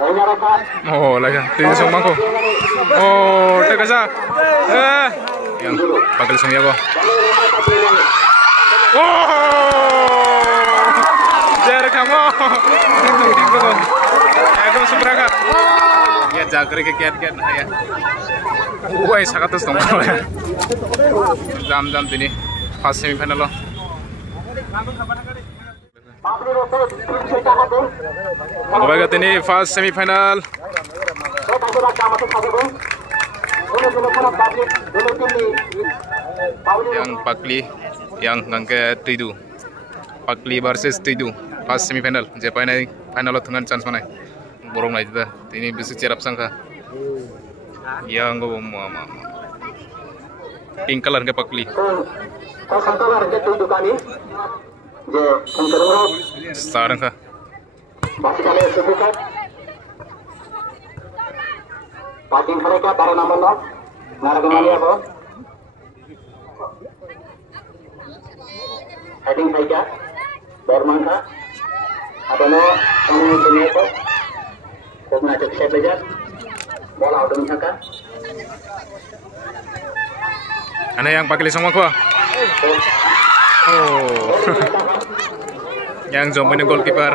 Oh, lagi tinggi song mangko. Oh, teka sa. Yang pakai song ya ko. Oh, jar kamu. Ekdom subraka. Ya jagre ke kiat ya. Wah, sangat terus dong. Jam ini pas semifinal lo. Baik, ini fast semifinal. Yang Pakli, yang ngangke Tidu. Pakli versus Tidu. Fast semifinal. Jepang ini final lo dengan chance mana? Borong lagi dah. Ini bisa cerap sangka. Yang gue mau pink color ke Pakli. Sekarang kah? Heading saja, Dorman kah? Ada no ini itu, kau nak cek saya belajar, bola udah misalkan. Ana yang pakai lisong aku. Oh. Yang zombie goalkeeper.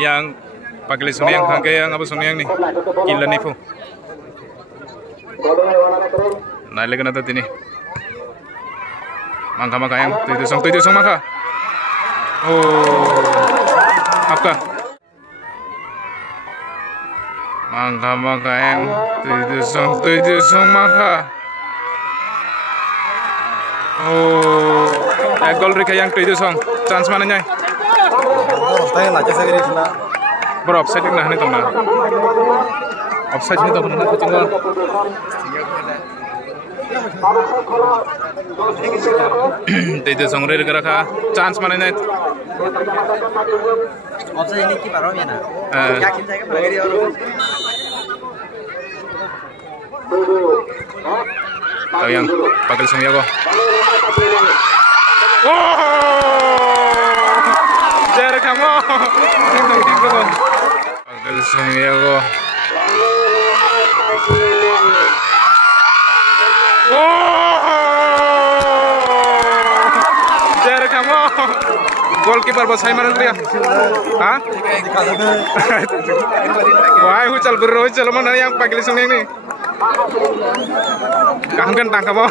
Yang pakai lisong yang hangke yang apa song yang nih? Kila nih fu. Nah, lagi nanti ini. Mangka yang tujuh song maka. Oh. Apa? Mangka yang tujuh song maka. Oh, gol reka yang tujuh song, chance mana nyai? Offside lah, jasa gini cina. Bro, offside nah nih tong nah. Offside nih tong nah kucing. Tujuh song reka reka, chance mana nyai? Offside ini kiper orang ya na. Yakin saya kan bagi dia orang. Tahu yang pakai lisong ya kok. Oh, jar kamu. Pakai lisong ya kok. Oh, jar kamu. Goalkeeper bos saya mana dia? Hah? Wah, hucal berucal mana yang pakai lisong ini? Kangen tangkap apa?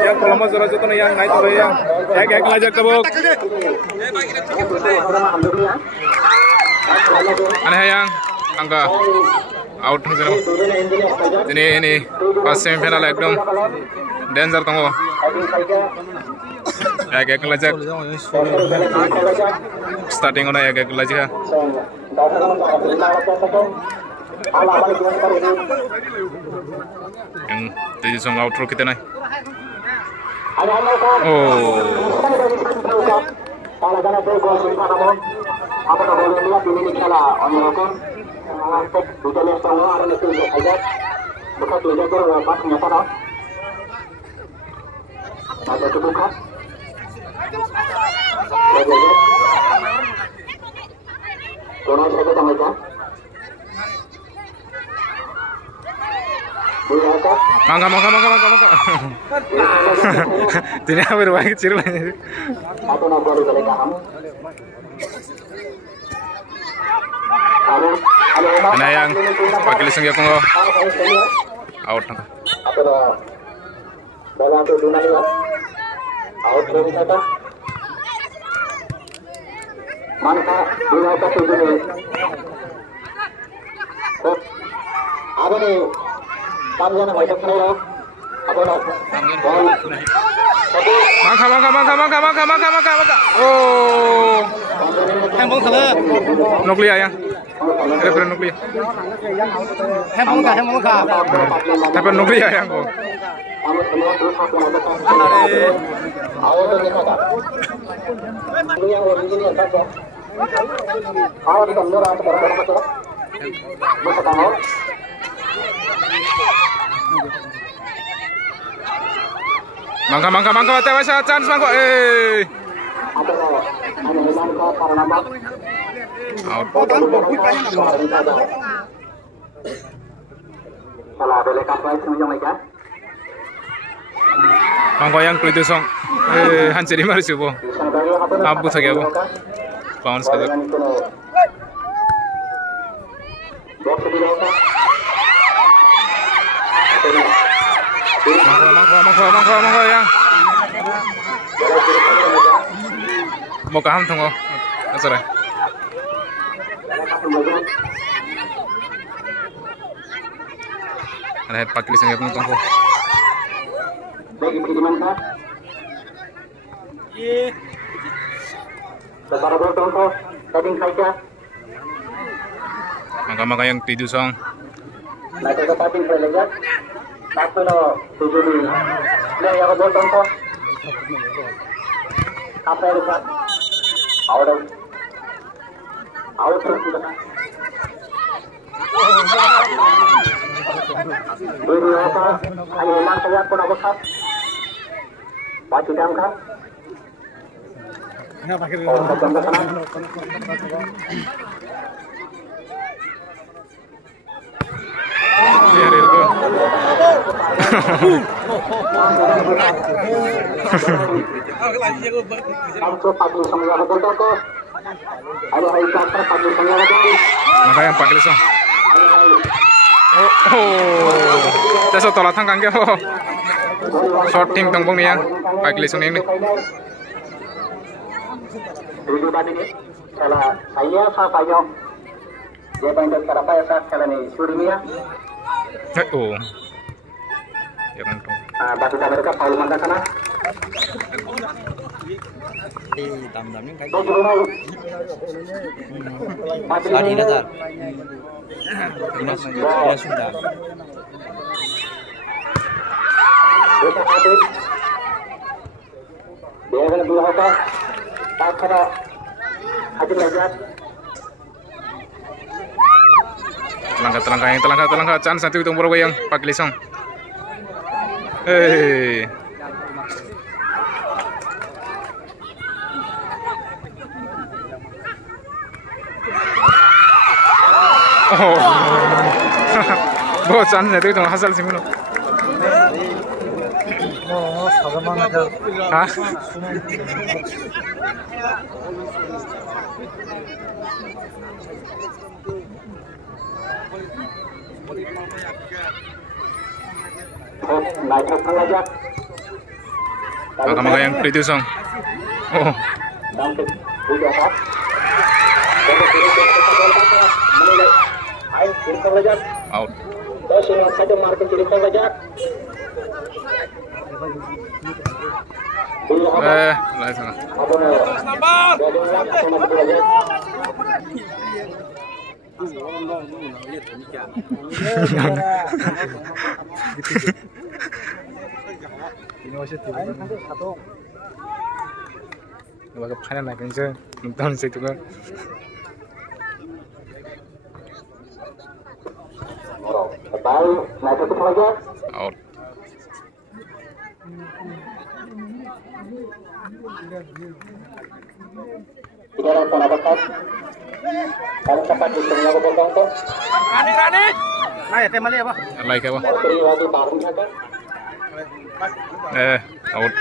Yang kalau mau zero itu yang naik tuh yang kayak ngajak tebuk. Aneh yang angka out ini pas semifinal ekdom danger tunggu. Ya kayak ngajak starting udah ya kayak ngajak. Yang tujuh song outro kita naik. Oh. Mangga. Tidak berbaik cirulanya. Nah yang pakai lisong ya konggo out. Mangka binasa tujuh. Apa nih? Kamu yang mau ikut saya? Apa nak? Mangka. Oh. Handphone kala. Nuklia ya. Refer nuklia. Handphone ka. Refer nuklia yang kok. Kamu semua terus awal ni kata. Ini yang begini ya tak? Awal di kamera atau berapa? Masa kamu? Mangka tewas chance mangko Out. Mangkoyang Prito Song Hanseri mari subo abu thage abo bounce kada mangko yang mau kaham thongo asara ana pakli sange pun tongko Bagi Pridimansyah. Secara bertongko, tading saja. Maka yang Prito Song. Nanti ke tading belajar. Satu no, 7 ni. Nah, yang bertongko. Apa yang dekat? Out terus kita. Ini apa? Hanya memang saya pun apa kah? Wajib kan? Oh, sedang ke sana. Biar itu. Langsung pagi semua betul kok. Ada hari kasar pagi semua betul. Maka yang pakli song. Oh, that's tola thang kangge ho. Short team tong bong ni yang pakli song ni. Dulu tadi ni, kalau saya sahaja, dia banyak kerapa ya saat kalau ni surinya. Oh, ya kan. Batu mereka Paul Manda sana. Dam-damnya kayak Tujuh rumah. tadi dah. Dia sudah. Kita hadir. Dia akan dua apa? Tak kena hadir lezat. Telangka chance satu itu boro yang pakli song. Hey. Oh. Bahut chance itu hasil sih mino. Hah? Naik ke lezat. Maka yang Prito Song. Oh. Sampai sudah apa? Ayo, kita lezat. Out. Terus ini satu market cerita lezat. Lah sana. Baga final naik aja, nonton sih tuh kan. Baik, naik ke lezat. Out. Tidak ada penampakan. Kalau cepat disemuanya ke bawah. Rani. Nah, ya temali apa? Like apa? Beri waktu baru saja. Out.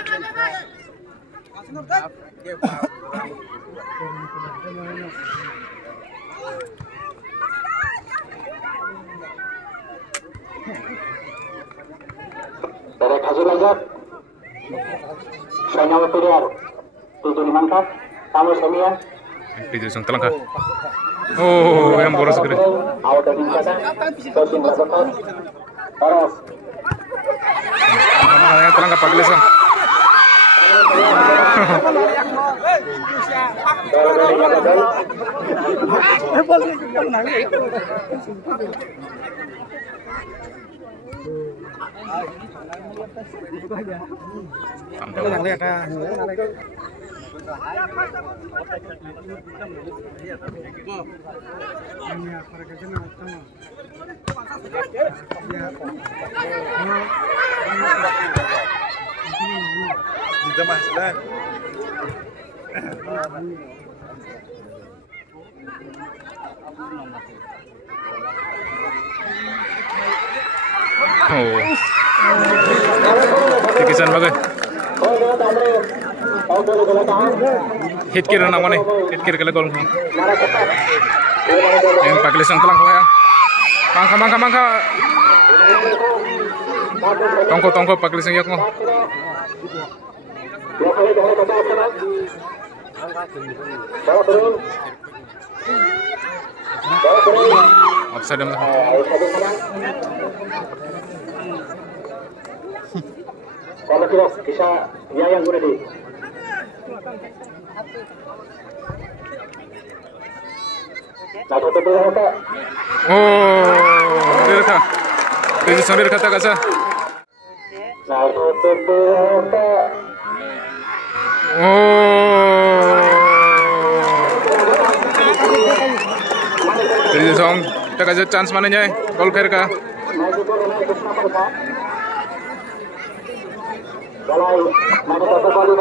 Dari hasil lezat. Saya nama Pilihan. Tujuh dimangkat. Kamu semia. Prito Song telangka. Oh, yang boros segera. Awal dari sana. Sosin lakukan. Poros. Yang telangka pakli song. Oh. Tikisan bagai. Hit kira nama nih, hit kira kala gol. Yang pakai lesang telang kau yang. Mangka. Tongko pakai lesang yak mo. Offside dong. Kalau tidak bisa dia yang guna di. Nah, betul apa? Oh, dirka. Ini sambil kata kasa. Nah, betul apa? Oh. Ini song, kita kasih chance mana nya? Gol kira ka?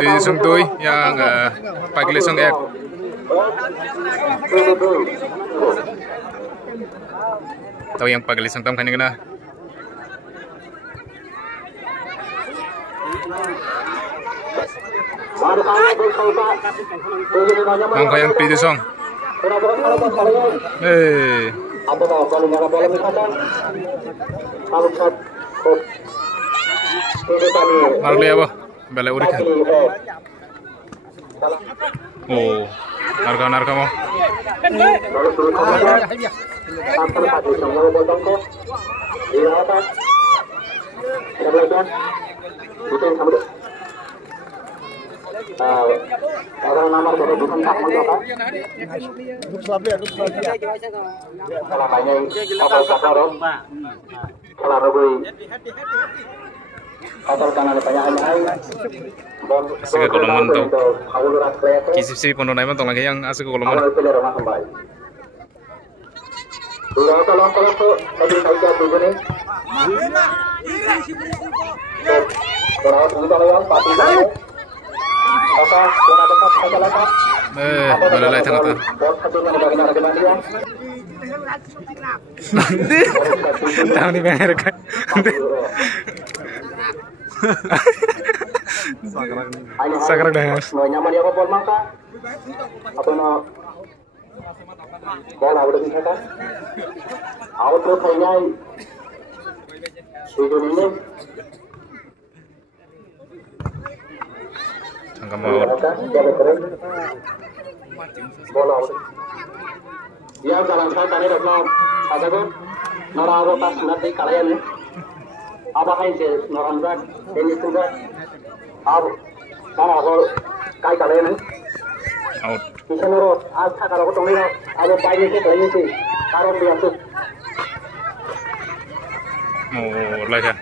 Di sung tuh yang pagi sung ek. Tahu yang pagi sung tam kan kena. Mangka yang di sung. Marley apa? Bela urik. Oh, narka mau. Orang nomor dari bukan tak apa? Selamanya apa sahabat? Kalau gue asal kanan banyak. Asik koloman tuh. Kisip pono naik mentong lagi yang asik koloman. Kalau tadi saya jatuh gini. Kalau yang pasti Balalai tengah tuh. Tahu nih bayar kan? Sakrak dah. Nyaman ya kok mangka. Apa no? Bola udah bisa kan? Out terus kayaknya. Itu ini. Tangkap mau. Bola udah. Dia jalan saya tadi dah ada kan? Nara pas nanti kalian ya. Apa aja noramdan ini juga. Abu, kalau kai kalian Out. bisa nurut. Asal kalau ketemu ini, ada banyak sih. Kalau biasa. Oh, lagi.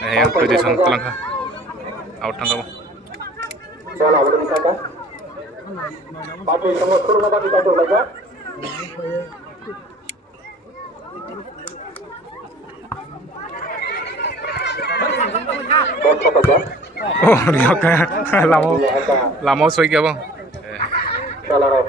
Yang pergi sang telang. Out tangkap mau. Bola udah bisa kan? Pakai semua turun apa kita coba aja. Oh, dia kan lama soi kya bang? Salah.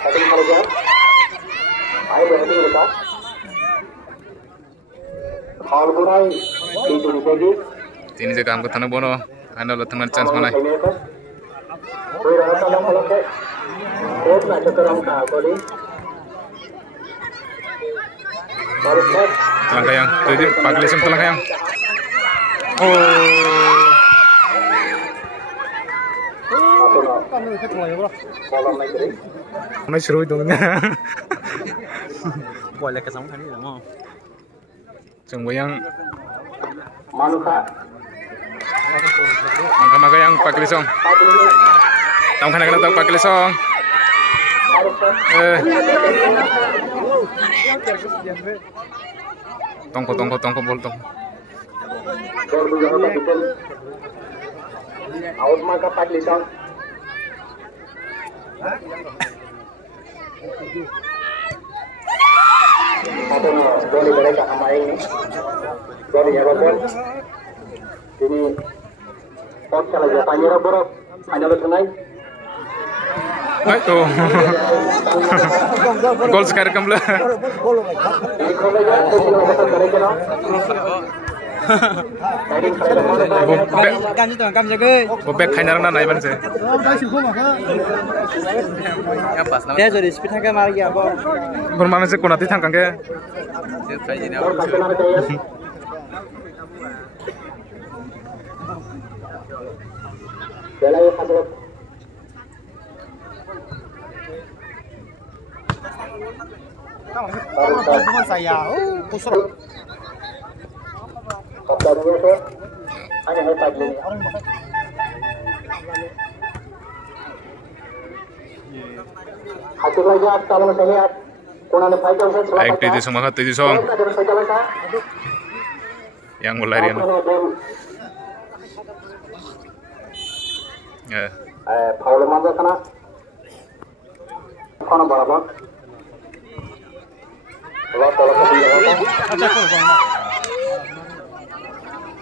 Tadi kalau dia, ayo berhenti kita. Kalau burai itu lagi. Ini je काम को थाना बोनो आना लो थाना chance mana? Kowe ora salah kalau ke. Kowe nak cekeram ka kali. Baru set. Telang kayang, jadi pagi lesem telang kayang. Oh. Apa nak? Kalau naik dari. Mana seru itu nih? Boleh ke sama ni mau. Cuma yang Manuka. mangka yang pagi lesong. Tahu kan kena tahu pagi lesong. Tongko bol tong. Out maka pagi lisang. atau dari mereka sama ini dari Eropa ini pot salah Jepangnya berapa hanya bersenai Itu gol sekali kembali. ini kalau ya itu dari kita Cam itu cam jaga. Bobek kayaknya orang naik banget sih. Dia jadi speed hangga mari ya, Bang. Bermana sih kunati tangkang ke? Belai hadap Teman saya. Oh, kusur. kaptennya tuh hanya hebat ini hasil lagi kalau saya lihat kurang lebih baik saya Baik, tadi semangat tadi song. Yang mulai dia. Ya. Paulo Manda kana kana barabar kalau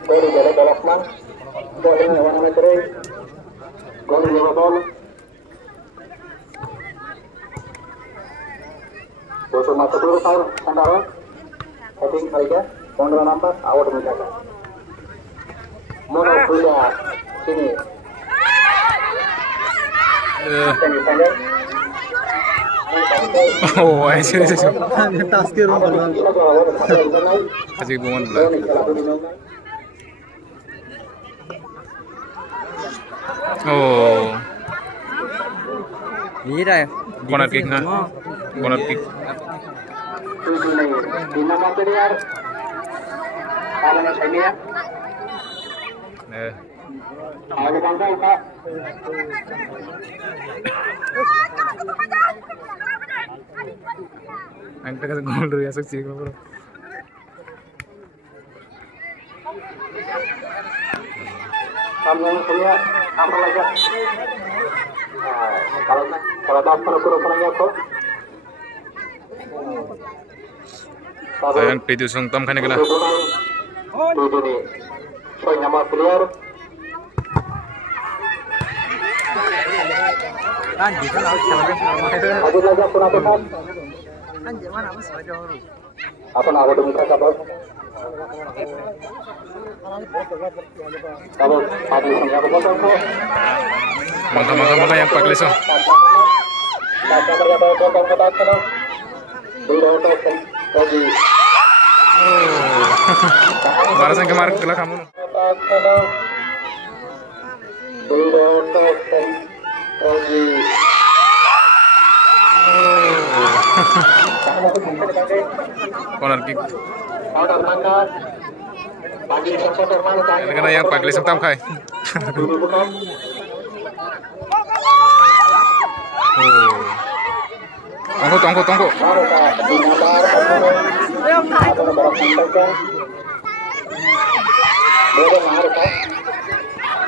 dari jalan development dari mana metri gol development dosa masuk dulu tahun antara heading saja kontrol nampak awal menjaga mono punya sini Oh, ayo sih. Tas ke rumah. Kasih bungan lah. Oh, Ini dah. corner kick na. Corner kick. nama player kalau saya ada bangsa Kak Ang taga gol dulu ya saksi bro. kamu punya apa lagi kalau daftar kurang kok Sayang pedi sung tam khane kena. itu nih soal nama player Kan di sana sama ada lagi apa teman Kan zaman apa saja orang. apa nama demi kabar kamu tadi punya apa kok Mantap yang pakai so. Baca ternyata kontrol ketat kan tidak untuk lagi Barasan kemarin kela kamu. Corner kick. Ini kena yang pakai sentam kai.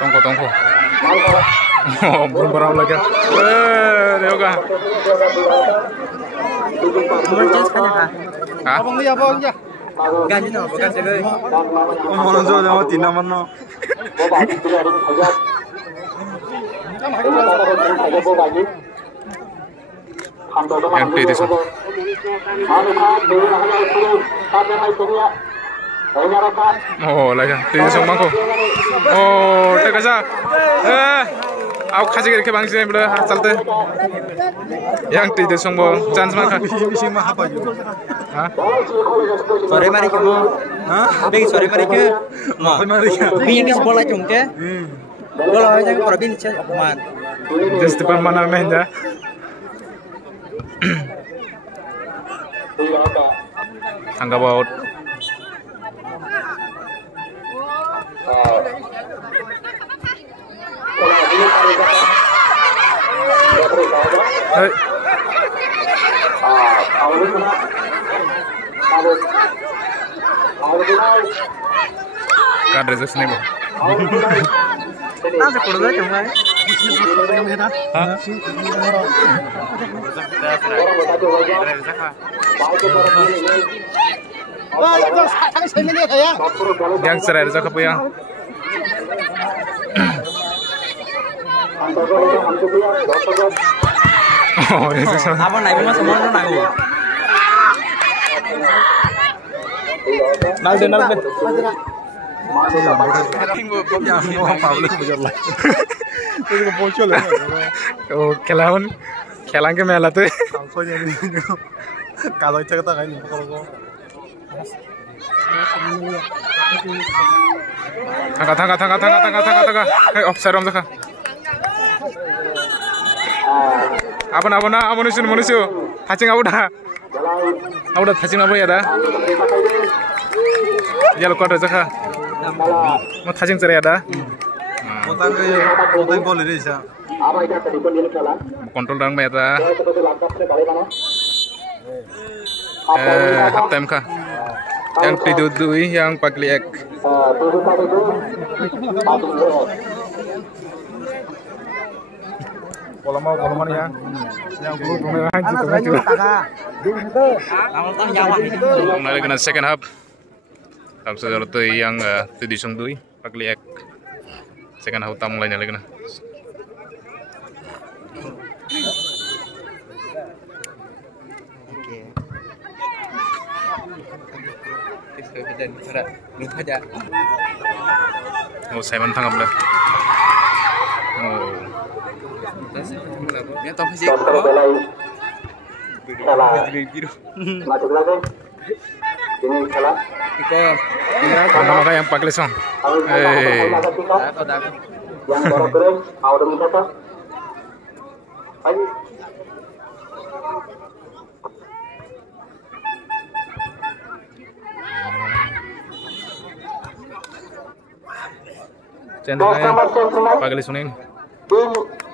Tunggu. Tunggu. Oh, belum berapa lagi. Yoga. Merchant kan ya? Hah? Abang ya. Ganti no, bukan jaga. Mau nonton mau tina mana? Yang pede so. Oh, lagi. Pede so mangko. Oh, terkasa. Aku kasih ke bang sini boleh salte. Yang pede so mau chance mana? Hah? Sore mari ke mo. Hah? Bagi sore mari ke. Ini bola cungke. Bola aja ke Probin cek man. Just depan mana mainnya? Anggap out. Hey. Kan resist nih bu. Nah, sekolah cuma. Hah? Yang cerai itu siapa yang? Oh, itu sama. Apa naik mas semua nang aku. Nal deh. Oh, खेलांग के मेला तो kalau cek tak ini kalau tangga offside om saka apa manusia thacing apa dah thacing apa ya dah ya lo kau saka mau thacing cerai ada Kota boleh deh sih. Kontrol dang meta. Half time kah? Yang Pidudui, yang Pagliek. Bola mana ya? Yang maju. Mulai kena second half. Habis itu yang Pidudui, Pagliek. Second half tamu lainnya lagi na. Oh, Simon tanggap dah. Oh. Dia tahu sih. Masuk lagi. Ini salah. Nama yang Pak Lesong. Yang baru keren, mau demi kata. Ayo. Channel Pak Lesong ini.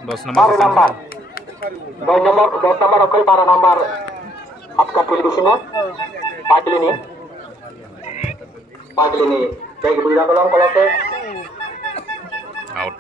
Dos nomor. Oke, para nomor. Apakah pilih di sini? Padli ini. Baik, beri tolong kalau ke. Out.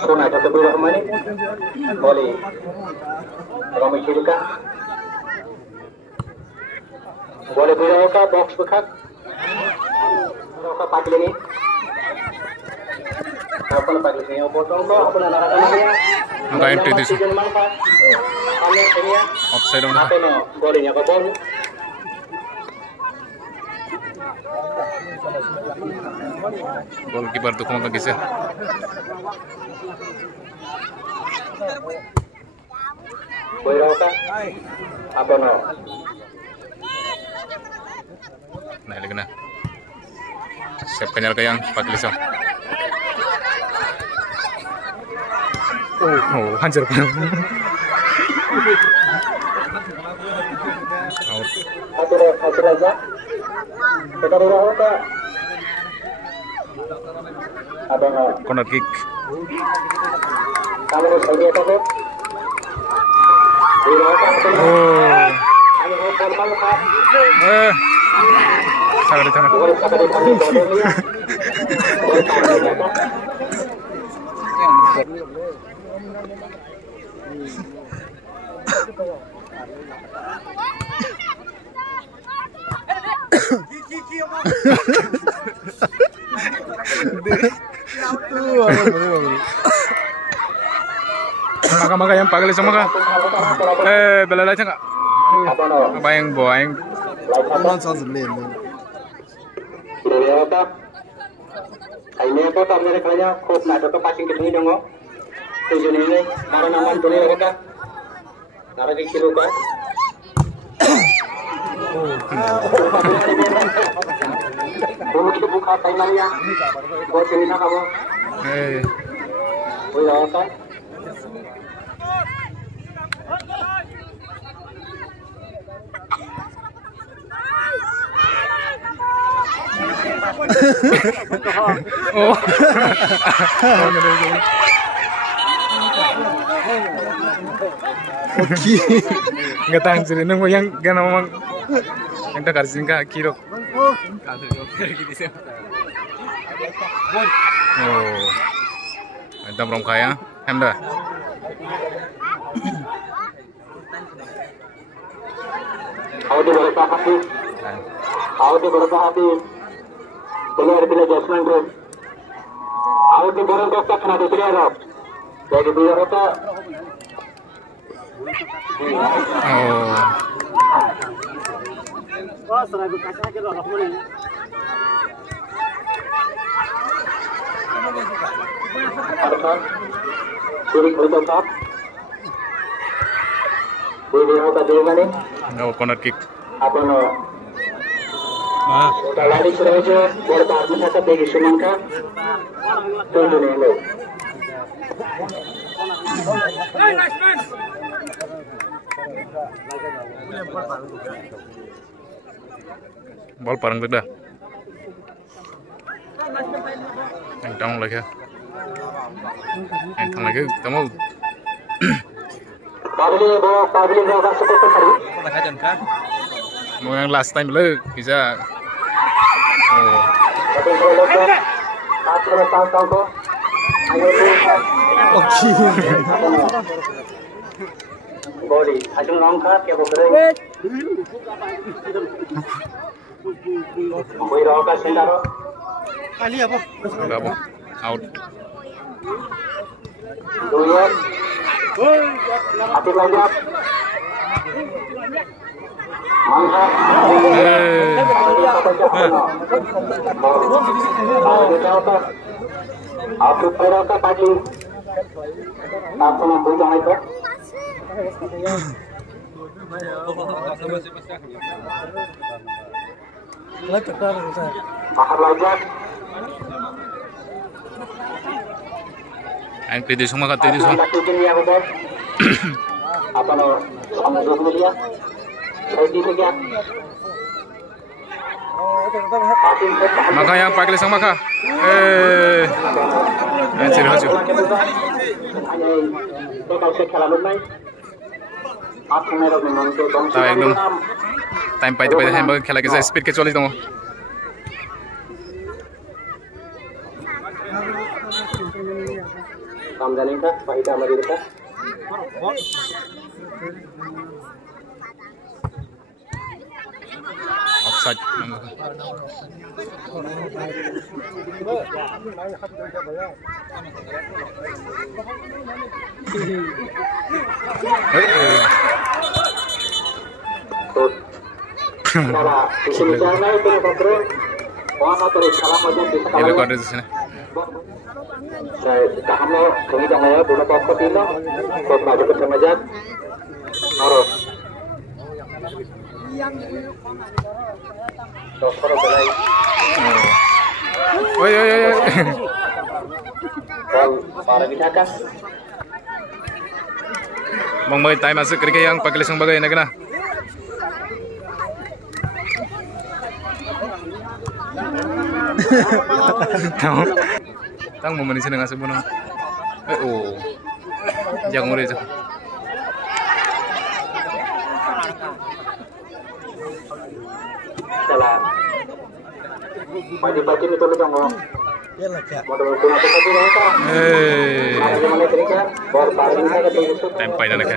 Sunai satu biru kemana? Boleh. Ramai cerita. Boleh biru ka box bekat. Ka Padli ini. Apa Padli ini? Potong ko apa nak dia? Angka entry itu. Offside dong. Apa no? Bolehnya ka bol. Goalkeeper tu kung magisa. Boleh ka? Apa no? Nah, lagi na. Siap kenyal ke yang Pak Lesong. Oh, hancur. Hasil aja. Kita berapa ka? Apa no? Corner kick. Kamu lagi apa kok? Oh. Sangat di tangan. Maka yang Pak Lesong maka. Bela aja enggak? Apa yang boeng? Ini apa tak mereka kaya kok nak tu passing ke sini dong. Tujuan ini mana nama tu ni mereka. Nara di kilo kan? Kamu kita buka timer ya. Buat sini nak kamu. Oh ya kan? Oh. Enggak tahan sih, nunggu yang gak ngomong yang tak kasih nggak kilo. Oh, kita belum kaya, Hemda. Audi berhati, Audi berhati. Pilih adjustment room. Audi berhenti kena diterima. Jadi biar apa? Oh. Sulit untuk top. Video tadi mana? No corner kick. Apa no? Kalau di Surabaya, berarti satu bagi Sumangka. Tunggu nih. Ball parang beda. Entang lagi. Entang lagi, kamu. Pabli bawa seperti tadi. Mau yang last time le bisa. Oh. Tapi kalau lepas, tahu. Ayo body, ajung nongkat ya bokre. Boy roka sendaro. Kali apa? Enggak apa. Out. Dua. Hati lanjut. Mantap. Aku peroka pagi. Aku mampu jangan itu. Ahar lanjut. Ang pwede sumakat, pwede sumakat. Apa no? Kamu dulu dia. Saya di sini. Maka yang pakai sang maka. Anjir haju. Tahu ekdom. Time pai pai hemba khela ke speed ke choli dong. काम जाने का फायदा हमारे का Offside. Nah, di sini sana itu kontrol. Wah, terus salah aja bisa Yellow card di sini. Kami kami jangan bola pokok ini, kok maju ke remaja, naruh. Dokter belai. Oi. Bal para kita kan. Mong may time masuk kerja yang pakai lesung bagay na kena. Tahu. Tang mau manis dengan sebuah. Oh, jangan mulai tu. Salah. Pagi-pagi itu lu jangan. Modal-modal apa tadi mereka? Mana mereka? Baru paling saya ketemu. Tempai dah nak.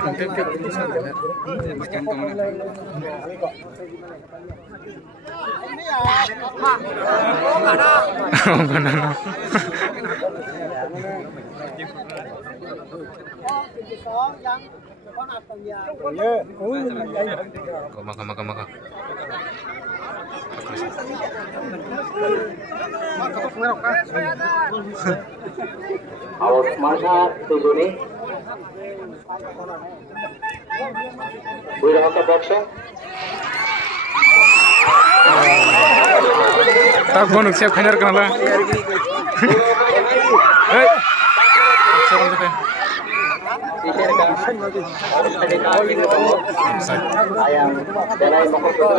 Maka. Awak masa tujuh ni? Boleh apa boxer? Tak bonus siap kenyar kenapa? Hei, serang tu kan?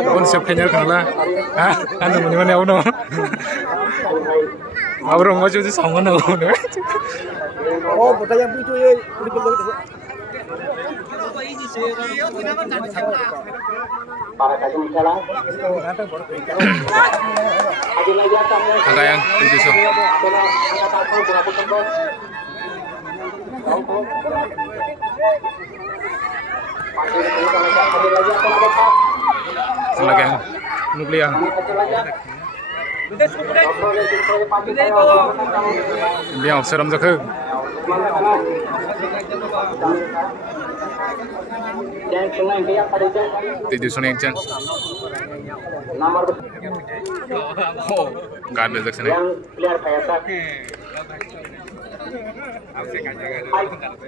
Bonus siap kenyar kenapa? Ah, anda mana yang uno? Abang macam tu sama nak uno. Oh, betul yang punya Para kasih mencelang. Angka yang 700. Selagi nuklir. Dia observam zakh. Tujuh suneng jan. Gak ada zakh Yang player kayak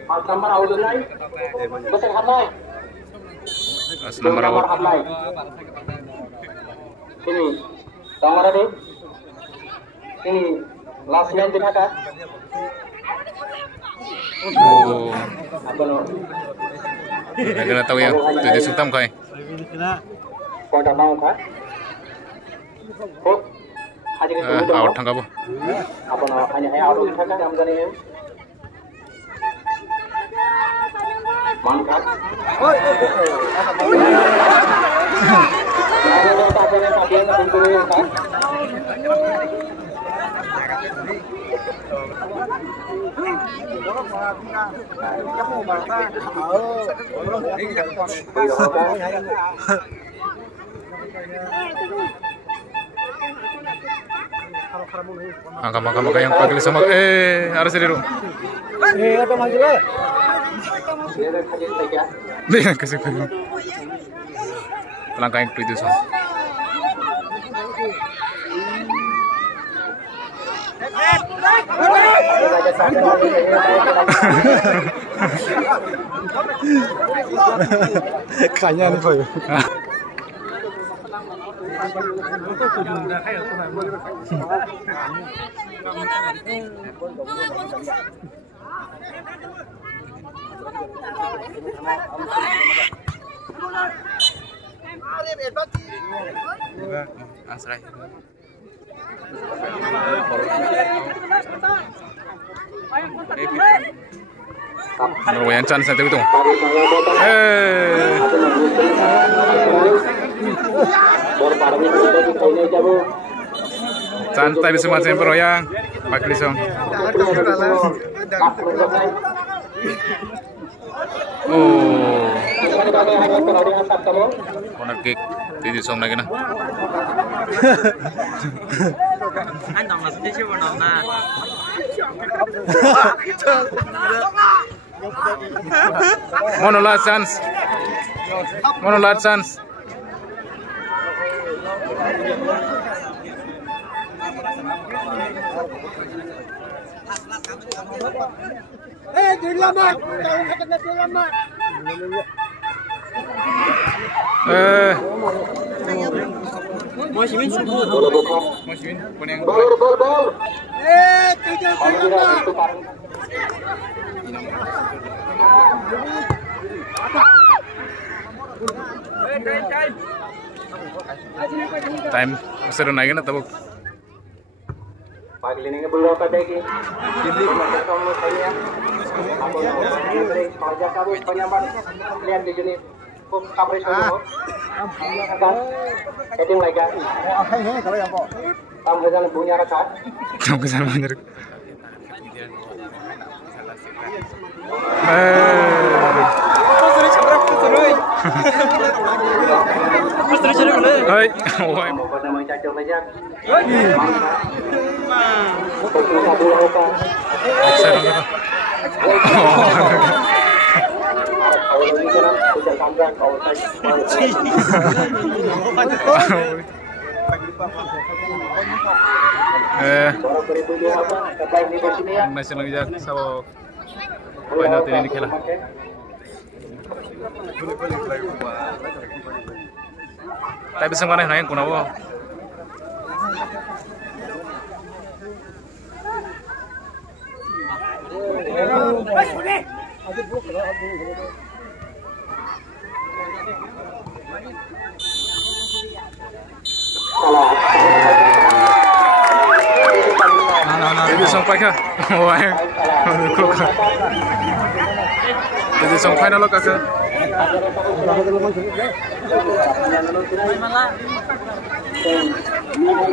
Mas nomor out naik. Besar hamai. Nomor out. Hamai. Ini nomor ada. Ini last man dikhaka. Oh. Apa no? Nagana tahu ya. Tujuh sutam kai. Kota mau kah? Kok? Out thang kabo. Apa no? Hanya out dikhaka kamu jane. Mantap. Angka yang pagil sama harus dulu. Apa maju lah? Dia kasih pagil. Langkah yang 700. Kayaknya nih boy. Asrai. Lumayan chance nanti itu. Santai bisa macam peroyang, Pak Lisong. Oh, corner kick, jadi song lagi nah. Anh đồng là sẽ chưa vào đồng nè. Mono last chance. Mono last chance. Mosimin subuh. Mosimin, kuning. Bol. Time seru naik na tabuk. Pagilining belum pada lagi. Jadi macam kamu saya. Aku kerja kamu penyambat lihat di sini. Kok coverage dulu. Heading lagi. Kalau yang kok. Kamu jangan punya rasa. Kamu kesana bener. Hai, oi. Pada mencacok saja. National Jack sao banyak ini खेला. Tapi semana yang kunawo. Jadi sampai ke, wah, kok, jadi sampai nalo kakak.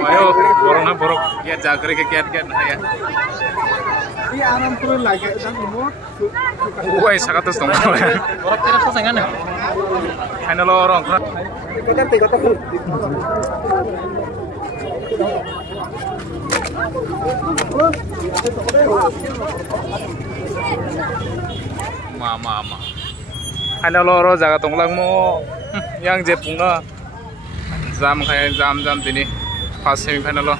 Ayo, borong na borong, ya jagre ke kiat kiat ya. Iya, anak turun lagi dan umur. Wah, sangat terus dong. Borok kira pasangan ya. Final orang. Mama. Final orang jaga tonglang mo yang Jepang na jam kayak jam ini pas semifinal lo.